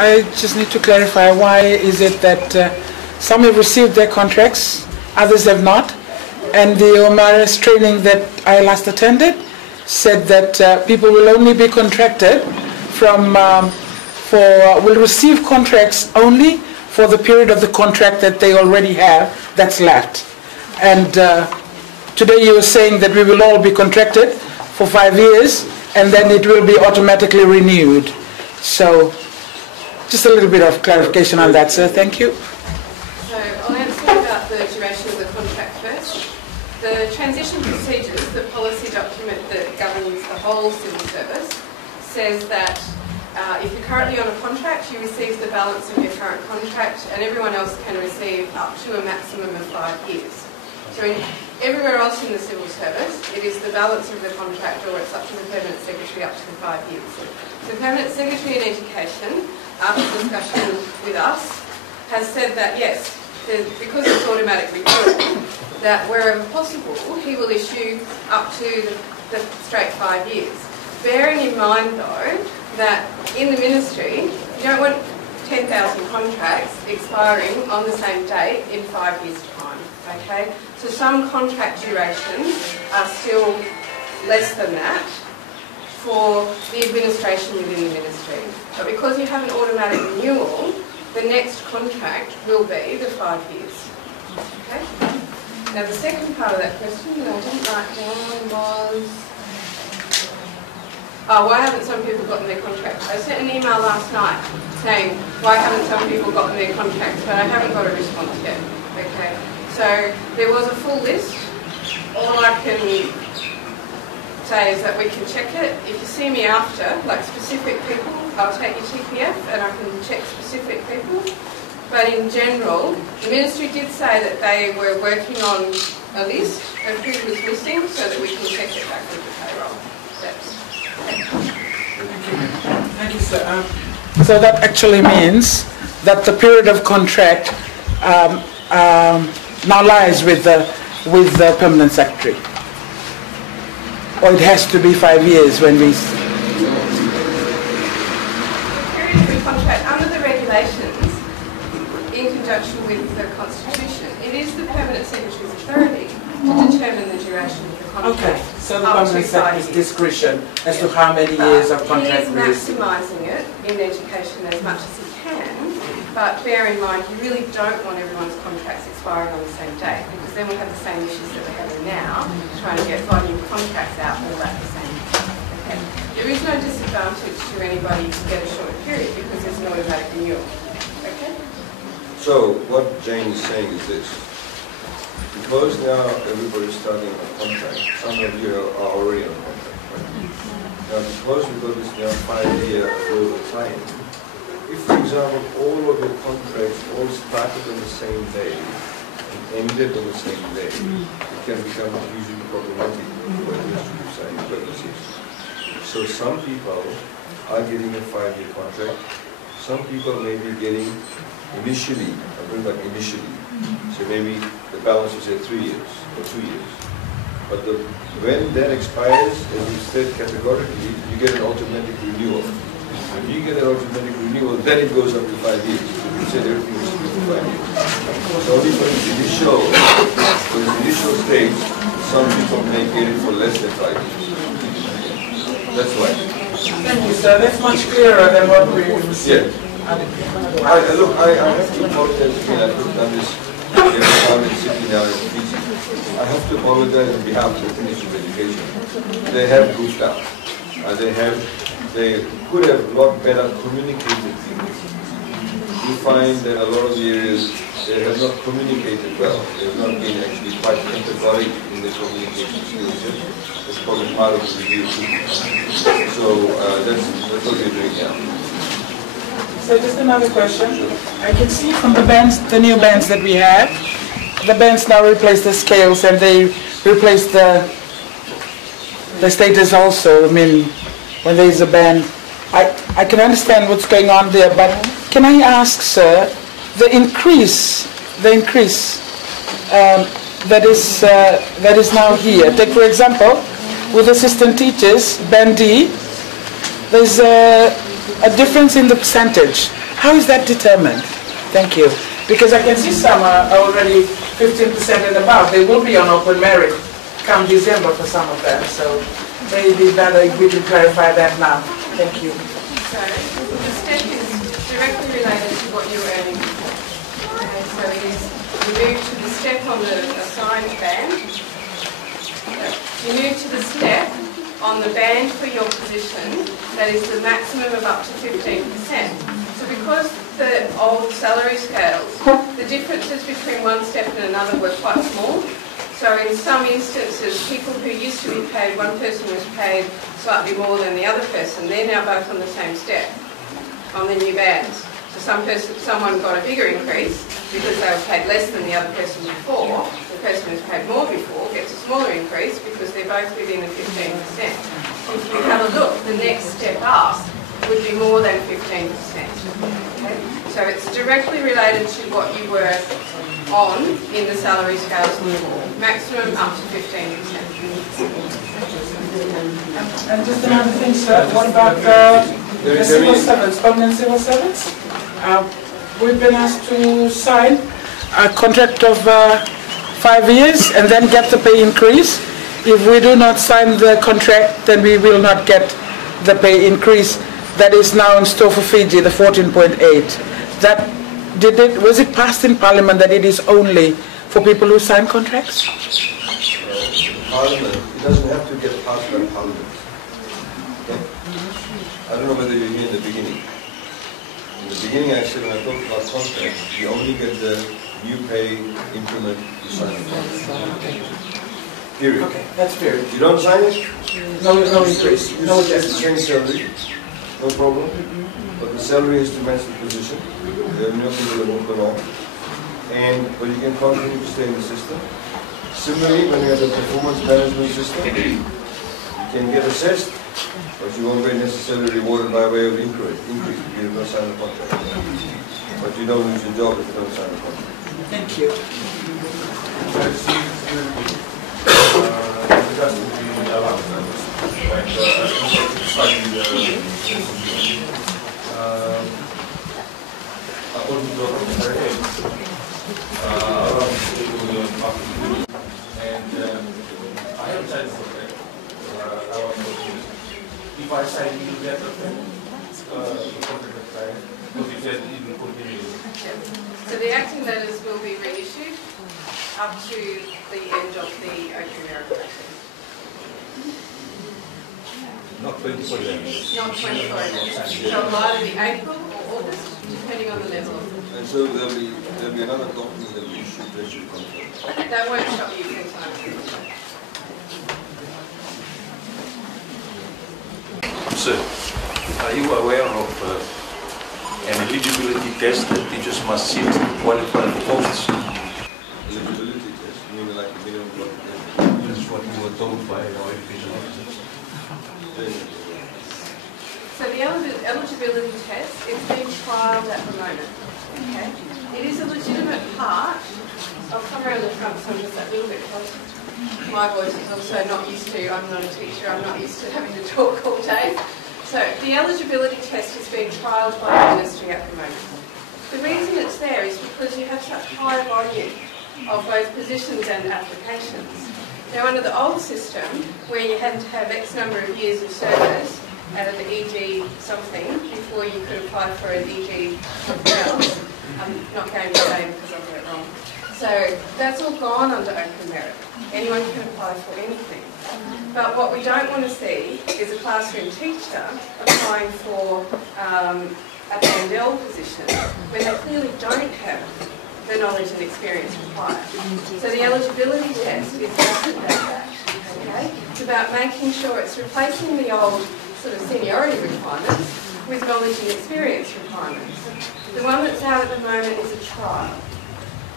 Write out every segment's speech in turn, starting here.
I just need to clarify, why is it that some have received their contracts, others have not? And the Omaris training that I last attended said that people will only be contracted will receive contracts only for the period of the contract that they already have that's left. And today you were saying that we will all be contracted for 5 years and then it will be automatically renewed. So just a little bit of clarification on that, sir. Thank you. So I'll answer about the duration of the contract first. The transition procedures, the policy document that governs the whole civil service, says that if you're currently on a contract, you receive the balance of your current contract, and everyone else can receive up to a maximum of 5 years. So everywhere else in the civil service, it is the balance of the contract, or it's up to the permanent secretary up to the 5 years. The permanent secretary in education, after discussion with us, has said that yes, because it's automatic renewal, that wherever possible, he will issue up to the straight 5 years. Bearing in mind, though, that in the ministry, you don't want 10,000 contracts expiring on the same date in 5 years' time, okay? So some contract durations are still less than that for the administration within the ministry. But because you have an automatic renewal, the next contract will be the 5 years, okay? Now the second part of that question that I didn't write down was, why haven't some people gotten their contracts? I sent an email last night saying, why haven't some people gotten their contracts? But I haven't got a response yet. Okay, so there was a full list. All I can say is that we can check it. If you see me after, like specific people, I'll take your TPF and I can check specific people. But in general, the ministry did say that they were working on a list of who was missing so that we can check it back with the payroll steps. Thank you, sir. So that actually means that the period of contract now lies with the permanent secretary, or it has to be 5 years when we. The period of contract under the regulations, in conjunction with the Constitution, it is the permanent secretary's authority to determine the duration of the contract. Okay, so the permanent secretary's discretion as to how many years of contract. He is maximising it in education as much as he can, but bear in mind you really don't want everyone's contracts expiring on the same date, because then we'll have the same issues that we're having now, trying to get volume contracts out all at the same time. Okay. There is no disadvantage to anybody to get a shorter period because there's an automatic renewal. Okay? So what Jane is saying is this. Because now everybody's starting on a contract, some of you are already on a contract, right? Now because we've got this now 5-year rule of time, if for example all of your contracts all started on the same day and ended on the same day, it can become hugely problematic for administrative side purposes. So some people are getting a 5-year contract, some people may be getting initially, I bring back initially, so maybe the balance is at 3 years or 2 years. But when that expires, as we said categorically, you get an automatic renewal. When you get an automatic renewal, then it goes up to 5 years. You said everything is good for 5 years. So only for the initial stage, some people may get it for less than 5 years. That's why. Thank you, sir. That's much clearer than what we received. Yeah. Look, I have to apologize again. I could have done this sitting down in Fiji. I have to apologize on behalf of the Ministry of Education. They have goofed out. They could have a lot better communicated things. You find that a lot of the areas they have not communicated well. They have not been actually quite empathetic in the communication skills. It's probably part of the review too. So that's what we're doing now. So just another question. I can see from the bands, the new bands that we have, the bands now replace the scales and they replace the status also. I mean, when there is a band, I can understand what's going on there, but can I ask, sir, the increase that is now here? Take for example, with assistant teachers, band D, there's a difference in the percentage. How is that determined? Thank you. Because I can see some are already 15% and above. They will be on open merit come December for some of them. So maybe better if we can clarify that now. Thank you. So the step is directly related to what you're earning. Okay, so it is, you move to the step on the assigned band. You move to the step on the band for your position that is the maximum of up to 15%. So because the old salary scales, the differences between one step and another were quite small. So in some instances, people who used to be paid, one person was paid slightly more than the other person, they're now both on the same step, on the new bands. So someone got a bigger increase because they were paid less than the other person before. The person who was paid more before gets a smaller increase because they're both within the 15%. If you have a look, the next step up would be more than 15%. Okay? So it's directly related to what you were on in the salary scales before. Maximum up to 15%. And just another thing, sir, what about the civil servants, permanent civil servants? We've been asked to sign a contract of 5 years and then get the pay increase. If we do not sign the contract, then we will not get the pay increase that is now in store for Fiji, the 14.8. Was it passed in Parliament that it is only for people who sign contracts? Parliament, it doesn't have to get passed by Parliament. Okay? I don't know whether you hear in the beginning. In the beginning, I said when I talked about contracts, you only get the new pay increment you sign the contract. Period. Okay, that's period. You don't sign it? No increase. No, it's the same salary, no problem. But the salary is to match the position. There are no people that won't belong. But you can continue to stay in the system. Similarly, when you have a performance management system, you can get assessed, but you won't be necessarily rewarded by way of increase if you don't sign the contract. But you don't lose your job if you don't sign the contract. Thank you. I have signed for that. If I sign, you will get the contract, because it says it will continue. So the acting letters will be reissued up to the end of the open merit process. Not 24 years. Not 24 hours. So it'll either be April or August, depending on the level of. And so there'll be another document that we should confirm. That won't stop you from signing. Sir, are you aware of an eligibility test that teachers must sit to qualify for posts? Eligibility test, you mean like a minimum qualification? This is what we were told by our education officers. So the eligibility test is being trialled at the moment. Okay? It is a legitimate part. I'll come around the front so I'm just a little bit closer. My voice is also not used to, I'm not a teacher, I'm not used to having to talk all day. So the eligibility test is being trialled by the ministry at the moment. The reason it's there is because you have such high volume of both positions and applications. Now under the old system, where you had to have X number of years of service out of the EG something before you could apply for an EG something else, I'm not going to say because I've got it wrong. So that's all gone under open merit. Anyone can apply for anything. But what we don't want to see is a classroom teacher applying for a Bandel position when they clearly don't have the knowledge and experience required. So the eligibility test is just about that. Okay? It's about making sure it's replacing the old sort of seniority requirements with knowledge and experience requirements. The one that's out at the moment is a trial,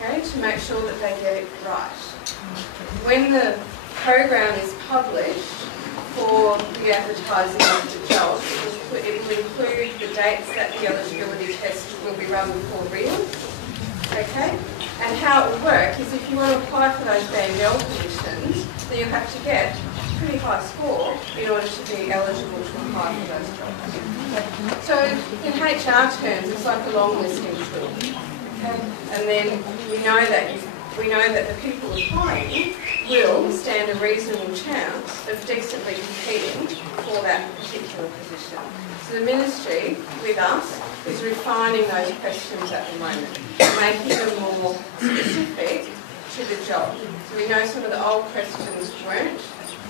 okay, to make sure that they get it right. When the program is published for the advertising of the job, it will include the dates that the eligibility test will be run before real. Okay? And how it will work is if you want to apply for those Bandel positions, then you'll have to get pretty high score in order to be eligible to apply for those jobs. So in HR terms, it's like a long listing tool. Okay? And then we know that the people applying will stand a reasonable chance of decently competing for that particular position. So the ministry, with us, is refining those questions at the moment, making them more specific to the job. So we know some of the old questions weren't.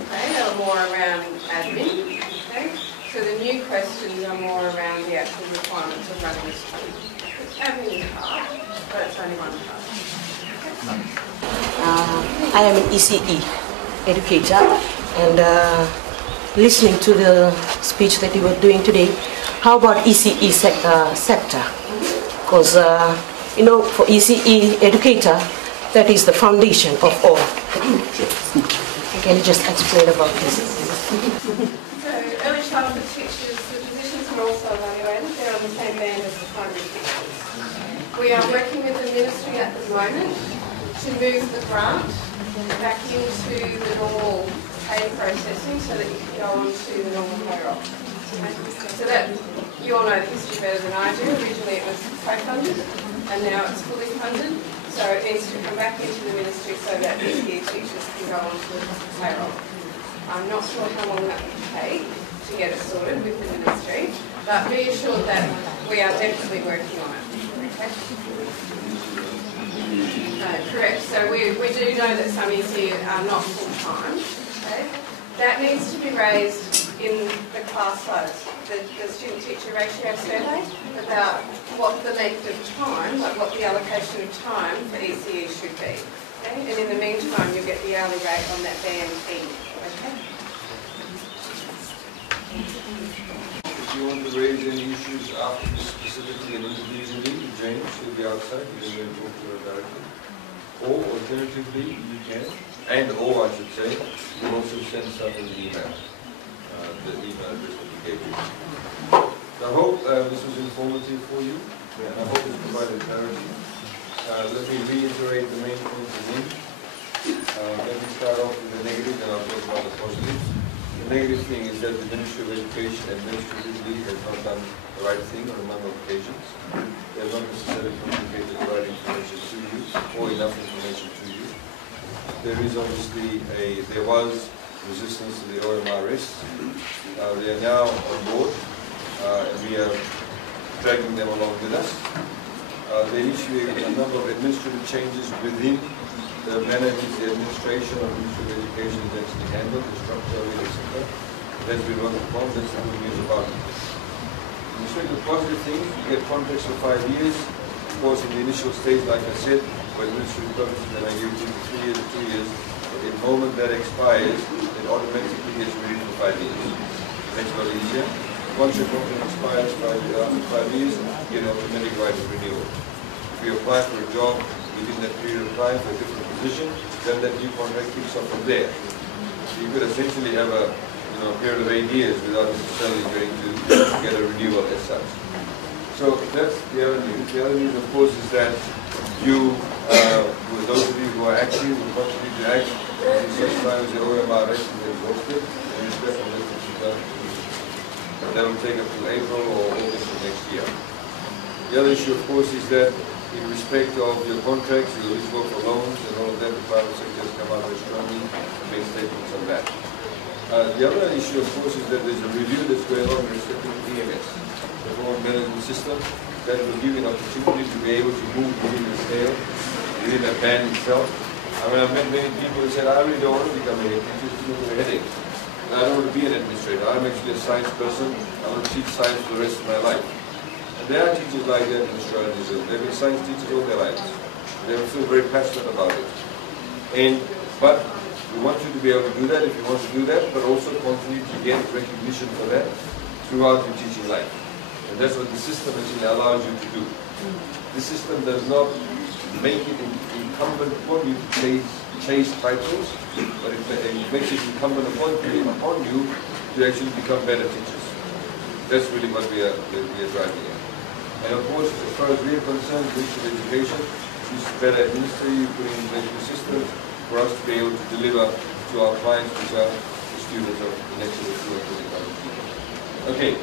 Okay, they were more around admin. Okay, so the new questions are more around the actual requirements of running a school. Admin is hard, but it's only one part. I am an ECE educator, and listening to the speech that you were doing today, how about ECE sector? Because you know, for ECE educator, that is the foundation of all. Can you just explain about this? So early childhood teachers, the positions are also evaluated. They're on the same band as the primary teachers. We are working with the ministry at the moment to move the grant back into the normal pay processing so that you can go on to the normal payroll. So that, you all know the history better than I do. Originally it was co-funded and now it's fully funded. So it needs to come back into the ministry so that these year teachers can go on to the payroll. I'm not sure how long that will take to get it sorted with the ministry, but be assured that we are definitely working on it. Okay? Correct. So we do know that some ECE are not full-time. Okay? That needs to be raised in the class size, the student-teacher ratio survey, about what the length of time, like what the allocation of time for ECE should be. Okay? And in the meantime, you'll get the hourly rate on that band E. Okay? If you want to raise any issues after this specifically and individually, James will be outside, you can talk to her directly. Or alternatively, you can, or I should say, you can also send stuff in the email, the email address that we gave you. So I hope this was informative for you, and I hope it's provided clarity. Let me reiterate the main points again. Let me start off with the negative, and I'll talk about the positives. The negative thing is that the Ministry of Education administratively has not done the right thing on a number of occasions. They have not necessarily communicated the right information to you, or enough information to you. There is obviously there was resistance to the OMRS. They are now on board, and we are dragging them along with us. They issued a number of administrative changes within the manner in which the administration of the Ministry of Education is actually handled, the structure, etc. That's been worked upon, that's the good news about it. In respect to positive things, you get contracts for 5 years. Of course, in the initial stage, like I said, for administrative purposes, then I give you 3 years or 2 years. But the moment that expires, it automatically gets renewed for 5 years. Makes it a lot easier. Once your contract expires after 5 years, you get an automatic right of renewal. If you apply for a job within that period of time for a different position, then that new contract kicks off from there. So you could essentially have a period of 8 years without necessarily going to get a renewal as such. So that's the other news. The other news, of course, is that you, those of you who are active, will continue to act in such time as the OMRS is exhausted, and it's definitely that will take up to April or August of next year. The other issue, of course, is that in respect of your contracts, you eligible for loans and all of that, the private sector has come out very strongly and made statements on that. The other issue, of course, is that there's a review that's going on in respect of EMS, the performance management system, that will give you an opportunity to be able to move within the scale, within a band itself. I mean, I've met many people who said, I really don't want to become a teacher, it's too much of a headache. And I don't want to be an administrator. I'm actually a science person. I want to teach science for the rest of my life. There are teachers like that in Australia and New Zealand. They've been science teachers all their lives. They feel very passionate about it. But we want you to be able to do that if you want to do that, but also continue to get recognition for that throughout your teaching life. And that's what the system actually allows you to do. The system does not make it incumbent upon you to chase titles, but it makes it incumbent upon you to actually become better teachers. That's really what we are driving at. And of course, as far as we are concerned, Ministry of Education is better administer, you put in better systems for us to be able to deliver to our clients, which are the students of the next to the Okay.